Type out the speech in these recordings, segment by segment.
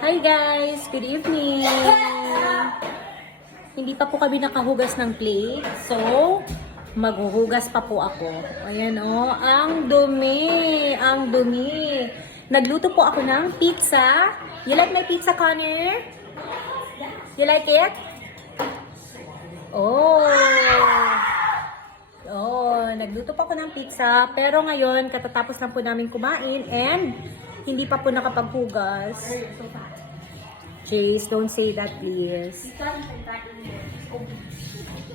Hi guys! Good evening! Hindi pa po kami nakahugas ng plate. So, maghuhugas pa po ako. Ayan o, ang dumi! Ang dumi! Nagluto po ako ng pizza. You like my pizza, Connor? You like it? Oh! Oh, nagluto pa ako ng pizza. Pero ngayon, katatapos lang po namin kumain and hindi pa po nakapaghugas. Chase, don't say that please.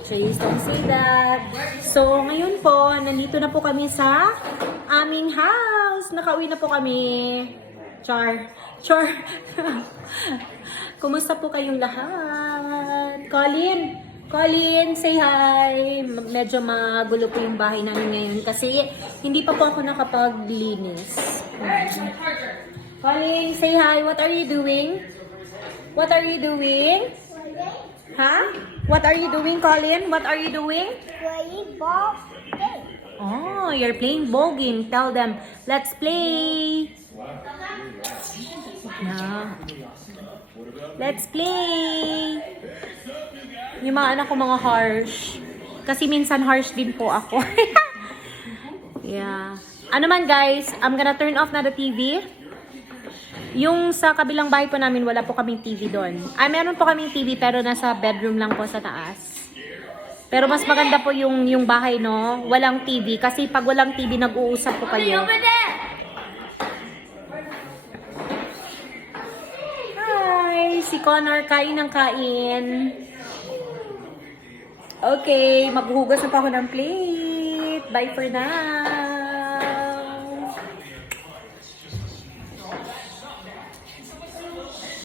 Chase, don't say that. So, ngayon po, nandito na po kami sa aming house. Nakauwi na po kami. Char. Char. Kumusta po kayong lahat? Colin, say hi. Medyo magulo po yung bahay namin ngayon kasi hindi pa po ako nakapaglinis. Colin, say hi. What are you doing? What are you doing? Huh? What are you doing, Colin? What are you doing? Playing ball game. Oh, you're playing ball game. Tell them, let's play. Yeah. Let's play. Yung mga anak ko mga harsh. Kasi minsan harsh din po ako. Yeah. Ano man guys, I'm gonna turn off na the TV. Yung sa kabilang bahay po namin, wala po kaming TV doon. Ay, meron po kaming TV pero nasa bedroom lang po sa taas. Pero mas maganda po yung bahay, no? Walang TV. Kasi pag walang TV, nag-uusap po kayo. Hi! Si Connor, kain ng kain. Okay, maghuhugas na pa ako ng plate. Bye for now.